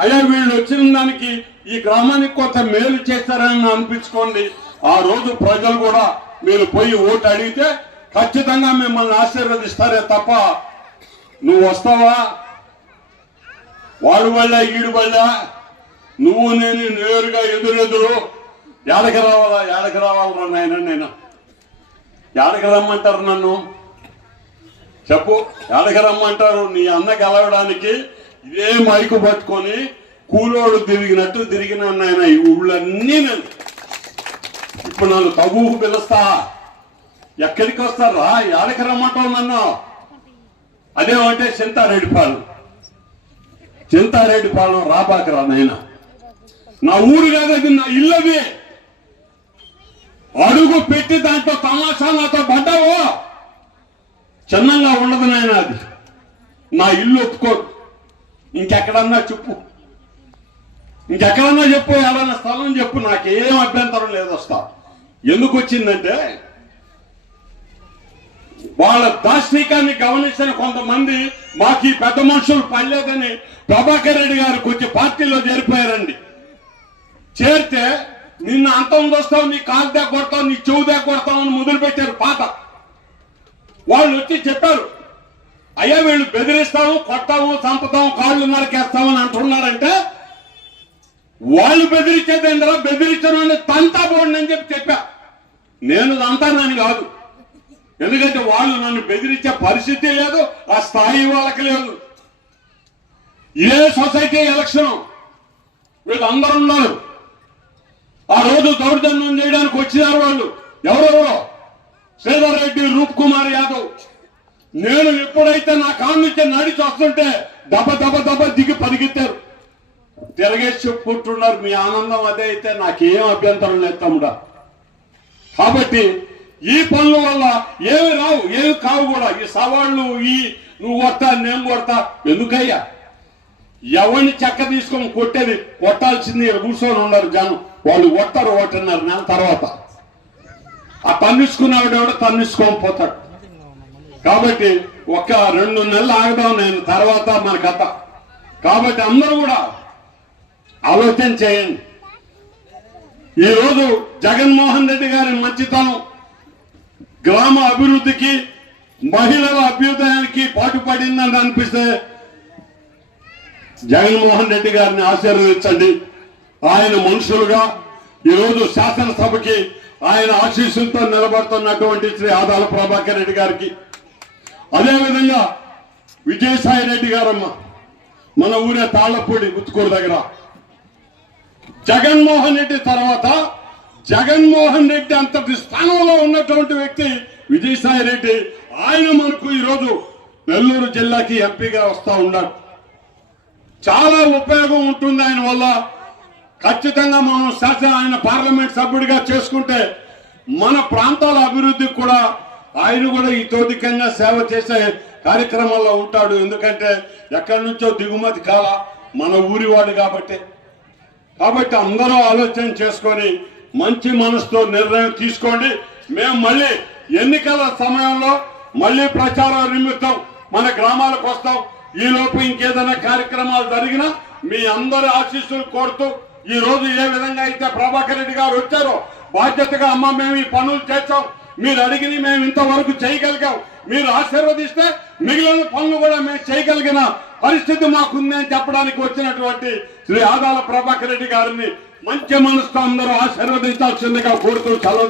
అయ్యా వీళ్ళు వచ్చిన దానికి ఈ గ్రామానికి కొంత మేలు చేస్తారని అనిపించుకోండి. ఆ రోజు ప్రజలు కూడా మీరు పోయి ఓటు అడిగితే ఖచ్చితంగా మిమ్మల్ని ఆశీర్వదిస్తారే తప్ప నువ్వు వస్తావా? వాడు వల్ల ఈడు వల్ల నువ్వు నేను నేరుగా ఎదురెదురు. ఏడకి రావాలా ఏడకి రావాలరా నాయన నేను? ఏడకి రమ్మంటారు నన్ను? చెప్పు ఏడకి రమ్మంటారు నీ అన్న గెలవడానికి ఇదే మైకు పట్టుకొని కూలోడు తిరిగినట్టు తిరిగిన నాయన ఈ ఊళ్ళన్నీ నేను. ఇప్పుడు నన్ను తగువుకు పిలుస్తా. ఎక్కడికి వస్తారా? ఏడకి రమ్మంటావు నన్ను? అదేమంటే చింతారెడ్డిపాలెం చింతారెడ్డిపాలెం రాబాకరా నాయన. నా ఊరు కాదు నా ఇల్లది అడుగు పెట్టి దాంట్లో తమాషా నాతో పడ్డావో? చిన్నంగా ఉండదు నాయన అది. నా ఇల్లు ఒప్పుకోదు ఇంకెక్కడన్నా చెప్పు. ఇంకెక్కడన్నా చెప్పు ఏదన్నా స్థలం చెప్పు నాకేం అభ్యంతరం లేదు వస్తా ఎందుకు వచ్చిందంటే వాళ్ళ దార్శనికాన్ని గమనించిన కొంతమంది మాకు ఈ పెద్ద మనుషులు పనిలేదని ప్రభాకర్ రెడ్డి గారు కొంచెం పార్టీలో చేరిపోయారండి. చేరితే నిన్న అంతం వస్తావు నీ కాలు దాకా కొడతావు నీ చెవు దాకా కొడతావు అని మొదలుపెట్టారు పాత. వాళ్ళు వచ్చి చెప్పారు అయ్యా వీళ్ళు బెదిరిస్తాము కొట్టాము చంపుతాము కాళ్ళు నరకేస్తామని అంటున్నారంటే వాళ్ళు బెదిరించేది ఏంటో బెదిరించడం తంతా పోండి అని చెప్పి చెప్పా. నేను తంతానని కాదు. ఎందుకంటే వాళ్ళు నన్ను బెదిరించే పరిస్థితి లేదు ఆ స్థాయి వాళ్ళకి లేదు. ఇదే సొసైటీ ఎలక్షన్? వీళ్ళందరూ ఉన్నారు. ఆ రోజు దౌర్జన్యం చేయడానికి వచ్చినారు వాళ్ళు. ఎవరెవరో? శ్రీధర్ రెడ్డి రూప్ కుమార్ యాదవ్. నేను ఎప్పుడైతే నా కాళ్ళ నుంచి నడిచి వస్తుంటే దెబ్బ దెబ్బ దెబ్బ దిగి పరిగెత్తారు. తిరగేసి చెప్పుకుంటున్నారు మీ ఆనందం అదే అయితే నాకేం అభ్యంతరం లేదు తమ్ముడా. కాబట్టి ఈ పనుల వల్ల ఏమి రావు ఏమి కావు కూడా. ఈ సవాళ్ళు ఈ నువ్వు కొడతా నేను కొడతా. ఎందుకయ్యా? ఎవరిని చెక్క తీసుకొని కొట్టేది కొట్టాల్సింది కూర్చొని ఉన్నారు జనం. వాళ్ళు కొట్టారు ఒకటిన్నర నెల తర్వాత. ఆ తన్నిసుకున్నాడు ఎవడో తన్నిసుకొని పోతాడు. కాబట్టి ఒక రెండు నెలలు ఆగదాం నేను తర్వాత మన కథ. కాబట్టి అందరూ కూడా ఆలోచన చేయండి. ఈరోజు జగన్మోహన్ రెడ్డి గారి మంచితనం గ్రామ అభివృద్ధికి మహిళల అభ్యుదయానికి పాటుపడిందని అనిపిస్తే జగన్మోహన్ రెడ్డి గారిని ఆశీర్వదించండి. ఆయన మనుషులుగా ఈరోజు శాసనసభకి ఆయన ఆశీస్సులతో నిలబడుతున్నటువంటి శ్రీ ఆదాల ప్రభాకర్ రెడ్డి గారికి అదేవిధంగా విజయసాయి రెడ్డి గారమ్మ మన ఊరే తాళ్ళపూడి ముత్తుకూరు దగ్గర. జగన్మోహన్ రెడ్డి తర్వాత జగన్మోహన్ రెడ్డి అంతటి స్థానంలో ఉన్నటువంటి వ్యక్తి విజయసాయి రెడ్డి. ఆయన మనకు ఈరోజు నెల్లూరు జిల్లాకి ఎంపీగా వస్తా ఉన్నాడు. చాలా ఉపయోగం ఉంటుంది ఆయన వల్ల. ఖచ్చితంగా మనం శాసన ఆయన పార్లమెంట్ సభ్యుడిగా చేసుకుంటే మన ప్రాంతాల అభివృద్ధికి కూడా ఆయన కూడా ఈ సేవ చేసే కార్యక్రమంలో ఉంటాడు. ఎందుకంటే ఎక్కడి నుంచో దిగుమతి కాల మన ఊరివాడు కాబట్టి. కాబట్టి అందరూ ఆలోచన చేసుకొని మంచి మనసుతో నిర్ణయం తీసుకోండి. మేము మళ్ళీ ఎన్నికల సమయంలో మళ్ళీ ప్రచారం నిమిత్తం మన గ్రామాలకు వస్తాం. ఈలోపు ఇంకేదైనా కార్యక్రమాలు జరిగినా మీ అందరి ఆశీస్సులు కోరుతూ ఈ రోజు ఏ విధంగా అయితే ప్రభాకర్ రెడ్డి గారు వచ్చారో బాధ్యతగా అమ్మ మేము ఈ పనులు చేస్తాం. మీరు అడిగిన మేము ఇంతవరకు చేయగలిగాం. మీరు ఆశీర్వదిస్తే మిగిలిన పనులు కూడా మేము చేయగలిగిన పరిస్థితి మాకుంది అని చెప్పడానికి వచ్చినటువంటి శ్రీ ఆదాల ప్రభాకర్ రెడ్డి గారిని మంచి మనసుతో అందరూ ఆశీర్వదించాల్సిందిగా కోరుతూ చదువు